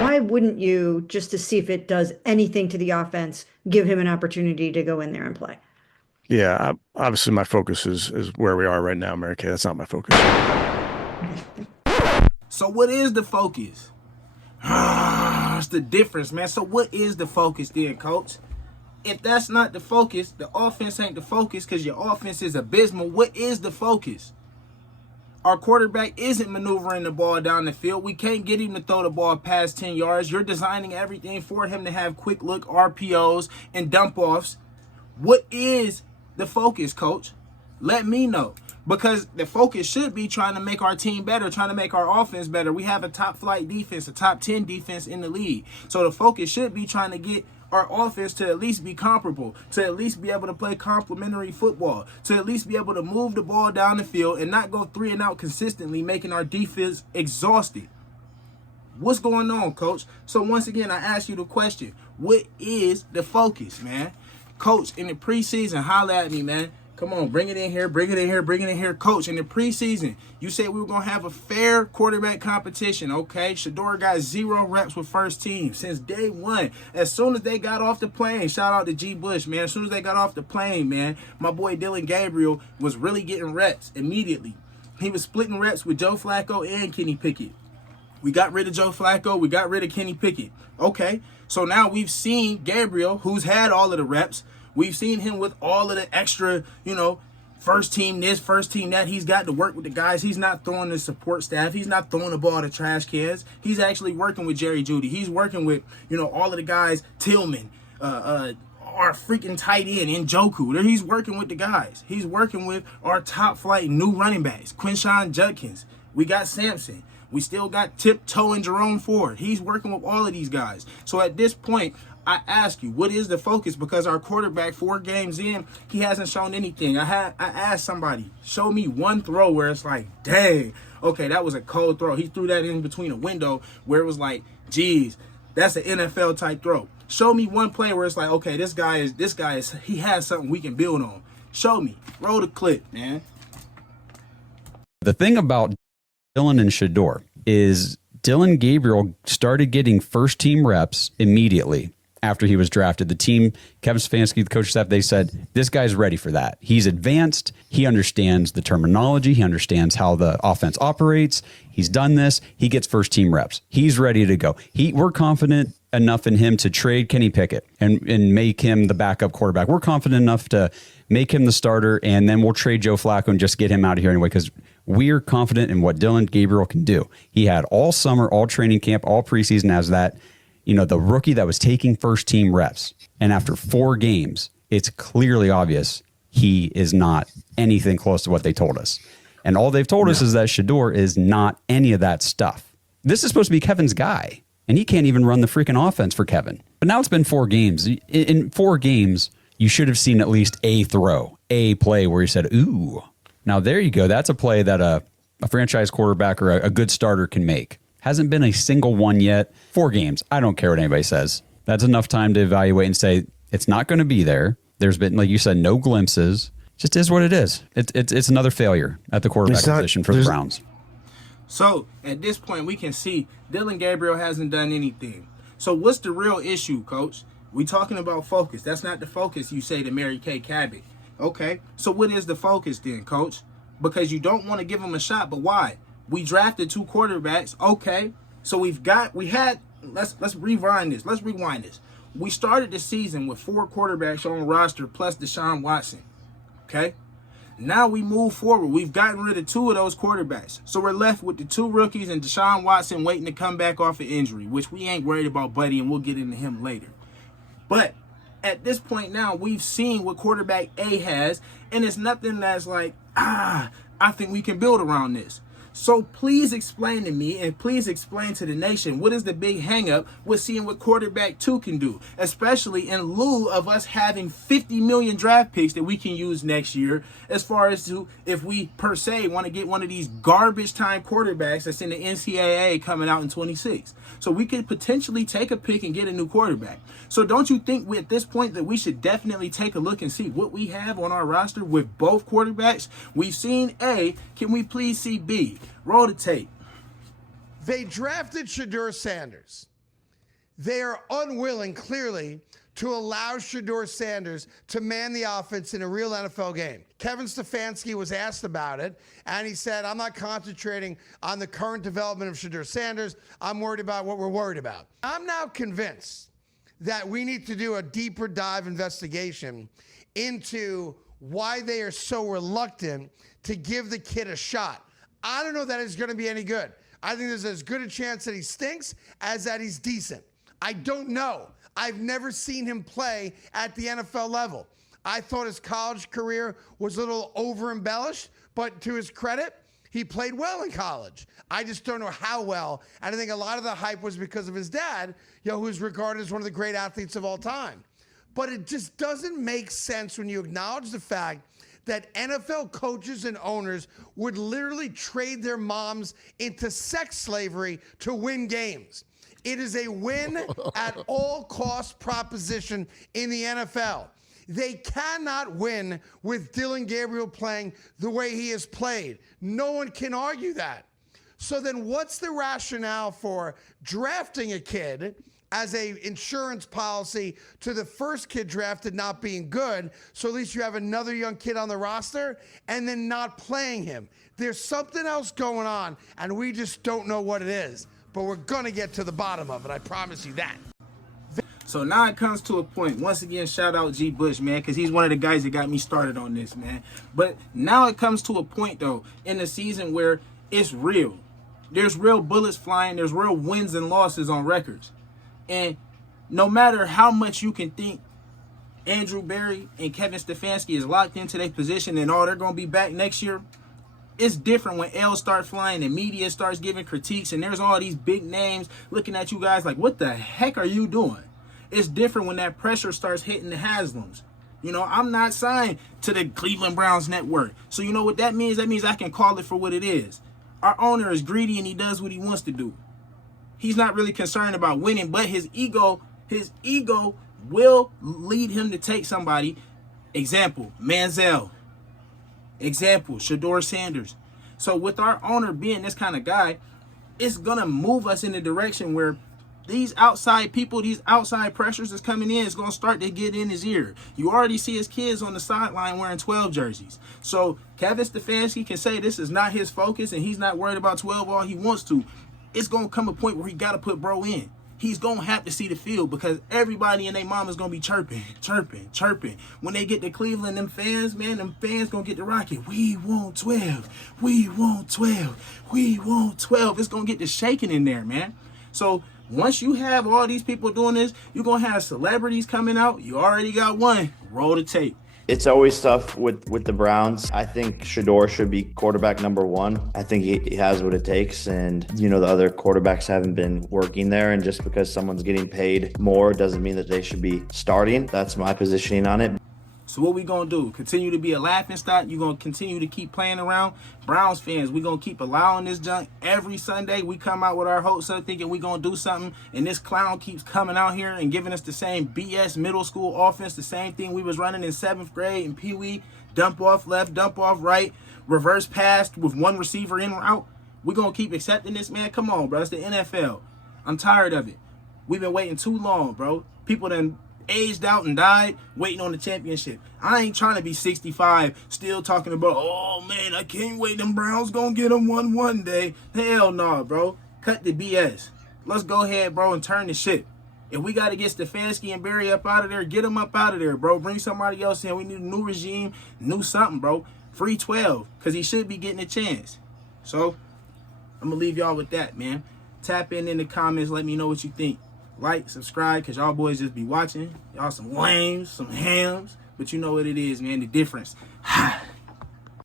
Why wouldn't you, just to see if it does anything to the offense, give him an opportunity to go in there and play? Yeah, obviously my focus is where we are right now, Mary Kay. That's not my focus. So what is the focus? It's the difference, man. So what is the focus then, coach? If that's not the focus, the offense ain't the focus because your offense is abysmal. What is the focus? Our quarterback isn't maneuvering the ball down the field. We can't get him to throw the ball past 10 yards. You're designing everything for him to have quick look RPOs and dump offs. What is the focus, coach? Let me know. Because the focus should be trying to make our team better, trying to make our offense better. We have a top flight defense, a top 10 defense in the league. So the focus should be trying to get our offense to at least be comparable, to at least be able to play complementary football, to at least be able to move the ball down the field and not go 3 and out consistently, making our defense exhausted. What's going on, coach? So once again, I ask you the question, what is the focus, man? Coach, in the preseason, holla at me, man. Come on, bring it in here, bring it in here, bring it in here. Coach, in the preseason, you said we were going to have a fair quarterback competition, okay? SHEDEUR got 0 reps with first team since day one. As soon as they got off the plane, shout out to G. Bush, man. As soon as they got off the plane, man, my boy Dillon Gabriel was really getting reps immediately. He was splitting reps with Joe Flacco and Kenny Pickett. We got rid of Joe Flacco. We got rid of Kenny Pickett. Okay, so now we've seen Gabriel, who's had all of the reps. We've seen him with all of the extra, first team this, first team that. He's got to work with the guys. He's not throwing the support staff. He's not throwing the ball to trash cans. He's actually working with Jerry Jeudy. He's working with, all of the guys, Tillman, our freaking tight end, Njoku. He's working with the guys. He's working with our top flight new running backs, Quinshawn Judkins. We got Sampson. We still got Tiptoe and Jerome Ford. He's working with all of these guys. So at this point, I ask you, what is the focus? Because our quarterback, 4 games in, he hasn't shown anything. I asked somebody, show me one throw where it's like, dang, okay, that was a cold throw. He threw that in between a window where it was like, geez, that's an NFL type throw. Show me one play where it's like, okay, this guy is, he has something we can build on. Show me. Roll the clip, man. The thing about Dillon and SHEDEUR is Dillon Gabriel started getting first team reps immediately after he was drafted. The team, Kevin Stefanski, the coach staff, they said, this guy's ready for that. He's advanced. He understands the terminology. He understands how the offense operates. He's done this. He gets first team reps. He's ready to go. We're confident enough in him to trade Kenny Pickett and make him the backup quarterback. We're confident enough to make him the starter, and then we'll trade Joe Flacco and just get him out of here anyway, because we're confident in what Dillon Gabriel can do. He had all summer, all training camp, all preseason as that, the rookie that was taking first team reps. And after 4 games, it's clearly obvious he is not anything close to what they told us. And all they've told us is that SHEDEUR is not any of that stuff. This is supposed to be Kevin's guy, and he can't even run the freaking offense for Kevin. But now it's been 4 games. In 4 games, you should have seen at least a throw, a play where you said, ooh. Now there you go. That's a play that a franchise quarterback or a good starter can make. Hasn't been a single one yet. 4 games. I don't care what anybody says. That's enough time to evaluate and say it's not going to be there. There's been, like you said, no glimpses. Just is what it is. It's another failure at the quarterback position for the Browns. So at this point, we can see Dillon Gabriel hasn't done anything. So what's the real issue, coach? We talking about focus. That's not the focus you say to Mary Kay Cabot. Okay, so what is the focus then, coach? Because you don't want to give him a shot, but why? We drafted 2 quarterbacks. Okay, so let's rewind this. Let's rewind this. We started the season with 4 quarterbacks on the roster plus Deshaun Watson. Okay, now we move forward. We've gotten rid of 2 of those quarterbacks. So we're left with the 2 rookies and Deshaun Watson waiting to come back off an injury, which we ain't worried about, buddy, and we'll get into him later. But at this point now, we've seen what quarterback A has, and it's nothing that's like, I think we can build around this. So please explain to me and please explain to the nation what is the big hang up with seeing what quarterback 2 can do, especially in lieu of us having 50 million draft picks that we can use next year, as far as to if we per se want to get one of these garbage time quarterbacks that's in the NCAA coming out in 26. So we could potentially take a pick and get a new quarterback. So don't you think at this point that we should definitely take a look and see what we have on our roster with both quarterbacks? We've seen A. Can we please see B? Roll the tape. They drafted SHEDEUR Sanders. they are unwilling, clearly, to allow SHEDEUR Sanders to man the offense in a real NFL game. Kevin Stefanski was asked about it, and he said, I'm not concentrating on the current development of SHEDEUR Sanders. I'm worried about what we're worried about. I'm now convinced that we need to do a deeper dive investigation into why they are so reluctant to give the kid a shot. I don't know that it's going to be any good. I think there's as good a chance that he stinks as that he's decent. I don't know. I've never seen him play at the NFL level. I thought his college career was a little over-embellished, but to his credit, he played well in college. I just don't know how well, and I think a lot of the hype was because of his dad, who's regarded as one of the great athletes of all time. But it just doesn't make sense when you acknowledge the fact that NFL coaches and owners would literally trade their moms into sex slavery to win games. It is a win at all costs proposition in the NFL. They cannot win with Dillon Gabriel playing the way he has played. No one can argue that. So then what's the rationale for drafting a kid as a insurance policy to the first kid drafted not being good, so at least you have another young kid on the roster, and then not playing him? There's something else going on, and we just don't know what it is. But we're going to get to the bottom of it. I promise you that. So now it comes to a point. Once again, shout out G. Bush, man, because he's one of the guys that got me started on this, man. But now it comes to a point, though, in the season where it's real. There's real bullets flying. There's real wins and losses on records. And no matter how much you can think Andrew Berry and Kevin Stefanski is locked into their position and they're going to be back next year, it's different when L's start flying and media starts giving critiques and there's all these big names looking at you guys like, what the heck are you doing? It's different when that pressure starts hitting the Haslams. I'm not signed to the Cleveland Browns network. So you know what that means? That means I can call it for what it is. Our owner is greedy and he does what he wants to do. He's not really concerned about winning, but his ego will lead him to take somebody. Example, Manziel. Example, SHEDEUR Sanders. So with our owner being this kind of guy, it's going to move us in the direction where these outside people, these outside pressures that's coming in is going to start to get in his ear. You already see his kids on the sideline wearing 12 jerseys. So Kevin Stefanski can say this is not his focus and he's not worried about 12 all he wants to. It's going to come a point where he got to put bro in. He's going to have to see the field because everybody and their mom is going to be chirping. When they get to Cleveland, them fans going to get the rocket. We want 12. We want 12. We want 12. It's going to get the shaking in there, man. So once you have all these people doing this, you're going to have celebrities coming out. You already got one. Roll the tape. It's always tough with the Browns. I think SHEDEUR should be quarterback number one. I think he has what it takes. And, the other quarterbacks haven't been working there. And just because someone's getting paid more doesn't mean that they should be starting. That's my positioning on it. So what we going to do? Continue to be a laughingstock? You going to continue to keep playing around? Browns fans, we going to keep allowing this junk every Sunday. We come out with our hopes up thinking we going to do something. And this clown keeps coming out here and giving us the same BS middle school offense. The same thing we was running in 7th grade and Pee Wee. Dump off left, dump off right. Reverse pass with one receiver in route. We going to keep accepting this, man. Come on, bro. It's the NFL. I'm tired of it. We've been waiting too long, bro. People done aged out and died waiting on the championship. I ain't trying to be 65 still talking about, oh man, I can't wait, them Browns gonna get them one day. Hell no, bro. Cut the BS. Let's go ahead, bro, and turn the ship. If we got to get Stefanski and Berry up out of there, get them up out of there, bro. Bring somebody else in. We need a new regime, new something, bro. Free 12, because he should be getting a chance. So I'm gonna leave y'all with that, man. Tap in the comments, let me know what you think. Like, subscribe, because y'all boys just be watching. Y'all some lames, some hams. But you know what it is, man. The difference.